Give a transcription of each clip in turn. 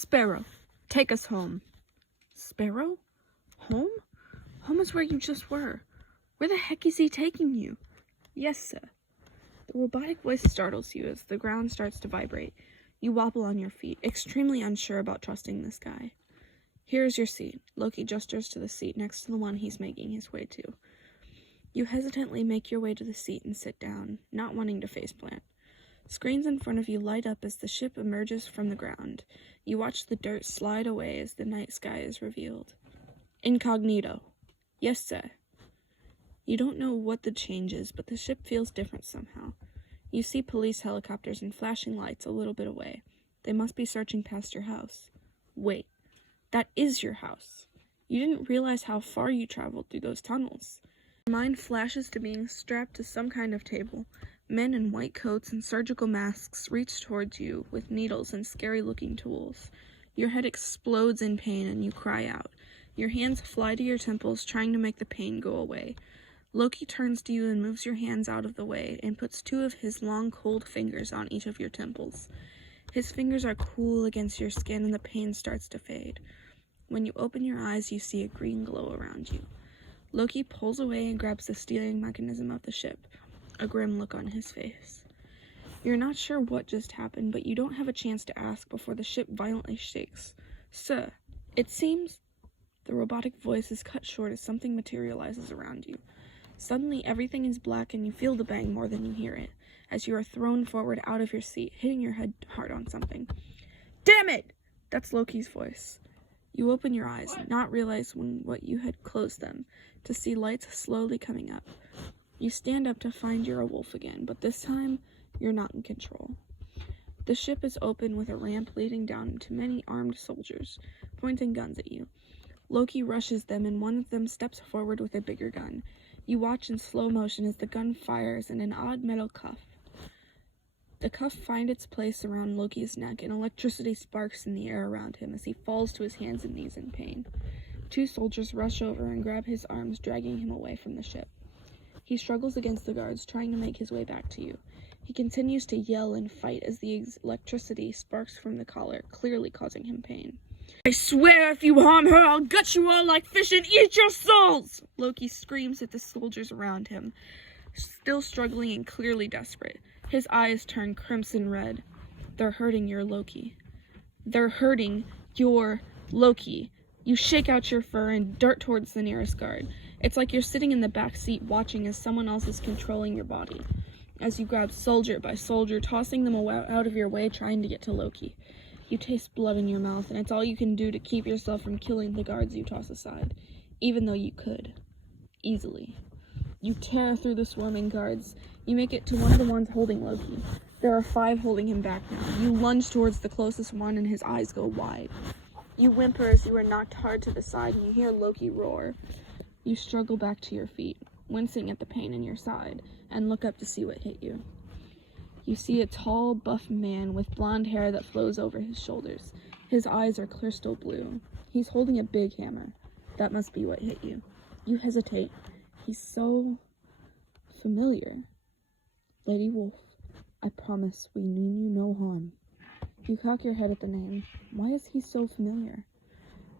Sparrow, take us home. Sparrow? Home? Home is where you just were. Where the heck is he taking you? Yes, sir. The robotic voice startles you as the ground starts to vibrate. You wobble on your feet, extremely unsure about trusting this guy. Here is your seat. Loki gestures to the seat next to the one he's making his way to. You hesitantly make your way to the seat and sit down, not wanting to faceplant. Screens in front of you light up as the ship emerges from the ground. You watch the dirt slide away as the night sky is revealed. Incognito. Yes, sir. You don't know what the change is, but the ship feels different somehow. You see police helicopters and flashing lights a little bit away. They must be searching past your house. Wait, that is your house. You didn't realize how far you traveled through those tunnels. Your mind flashes to being strapped to some kind of table. Men in white coats and surgical masks reach towards you with needles and scary-looking tools. Your head explodes in pain and you cry out. Your hands fly to your temples, trying to make the pain go away. Loki turns to you and moves your hands out of the way and puts two of his long, cold fingers on each of your temples. His fingers are cool against your skin and the pain starts to fade. When you open your eyes, you see a green glow around you. Loki pulls away and grabs the steering mechanism of the ship, a grim look on his face. You're not sure what just happened, but you don't have a chance to ask before the ship violently shakes. Sir, it seems... The robotic voice is cut short as something materializes around you. Suddenly, everything is black and you feel the bang more than you hear it, as you are thrown forward out of your seat, hitting your head hard on something. Damn it! That's Loki's voice. You open your eyes, not realizing what you had closed them, to see lights slowly coming up. You stand up to find you're a wolf again, but this time, you're not in control. The ship is open with a ramp leading down to many armed soldiers, pointing guns at you. Loki rushes them and one of them steps forward with a bigger gun. You watch in slow motion as the gun fires in an odd metal cuff. The cuff finds its place around Loki's neck and electricity sparks in the air around him as he falls to his hands and knees in pain. Two soldiers rush over and grab his arms, dragging him away from the ship. He struggles against the guards, trying to make his way back to you. He continues to yell and fight as the electricity sparks from the collar, clearly causing him pain. I swear if you harm her, I'll gut you all like fish and eat your souls! Loki screams at the soldiers around him, still struggling and clearly desperate. His eyes turn crimson red. They're hurting your Loki. They're hurting your Loki. You shake out your fur and dart towards the nearest guard. It's like you're sitting in the back seat watching as someone else is controlling your body. As you grab soldier by soldier, tossing them out of your way, trying to get to Loki. You taste blood in your mouth, and it's all you can do to keep yourself from killing the guards you toss aside, even though you could. Easily. You tear through the swarming guards. You make it to one of the ones holding Loki. There are 5 holding him back now. You lunge towards the closest one, and his eyes go wide. You whimper as you are knocked hard to the side, and you hear Loki roar. You struggle back to your feet, wincing at the pain in your side, and look up to see what hit you. You see a tall, buff man with blonde hair that flows over his shoulders. His eyes are crystal blue. He's holding a big hammer. That must be what hit you. You hesitate. He's so familiar. Lady Wolf, I promise we mean you no harm. You cock your head at the name. Why is he so familiar?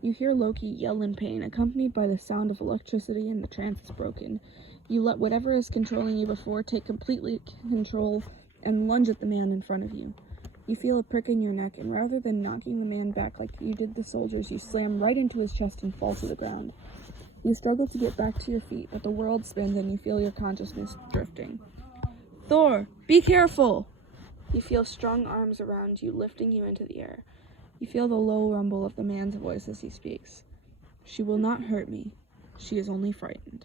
You hear Loki yell in pain, accompanied by the sound of electricity, and the trance is broken. You let whatever is controlling you before take completely control and lunge at the man in front of you. You feel a prick in your neck, and rather than knocking the man back like you did the soldiers, you slam right into his chest and fall to the ground. You struggle to get back to your feet, but the world spins and you feel your consciousness drifting. Thor, be careful! You feel strong arms around you, lifting you into the air. You feel the low rumble of the man's voice as he speaks. She will not hurt me. She is only frightened.